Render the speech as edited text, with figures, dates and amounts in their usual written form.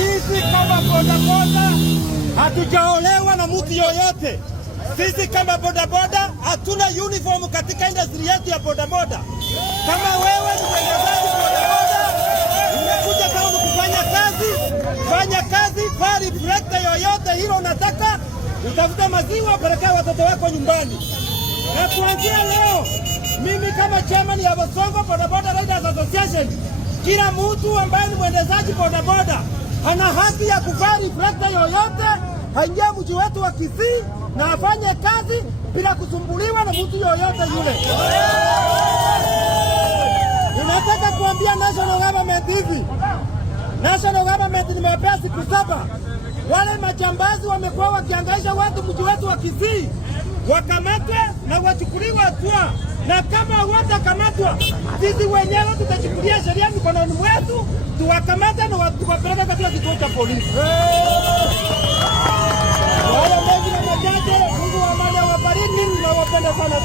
Sisi kama bodaboda hatujaolewa na mtu yoyote. Sisi kama bodaboda hatuna uniform katika industry yetu ya bodaboda. Kama wewe ni mwendezaji bodaboda, umekuja kama kufanya kazi, fanya kazi, vaa reflector yoyote hilo unataka, utafuta maziwa pelekea watoto wako nyumbani. Na kuanzia leo, mimi kama chairman ya Bosongo Bodaboda Riders Association, kila mtu ambaye ni mwendezaji bodaboda ana haki ya kuvaa reflector yoyote, haingie mji wetu wa Kisii na afanye kazi bila kusumbuliwa na mtu yoyote yule. Ninataka kuambia national government hivi. National government nimewapea siku 7. Wale majambazi wamekuwa wakiangaisha watu mji wetu wa Kisii, wakamatwe na wachukuliwe hatua. Na kama watakamatwa, sisi wenyewe tutachukulia sheria mikononi mwetu, tuwakamata na tuwapeleka katika kituo cha polisi. Wale mengi na machache, Mungu wa amani awabariki, na wapenda sana.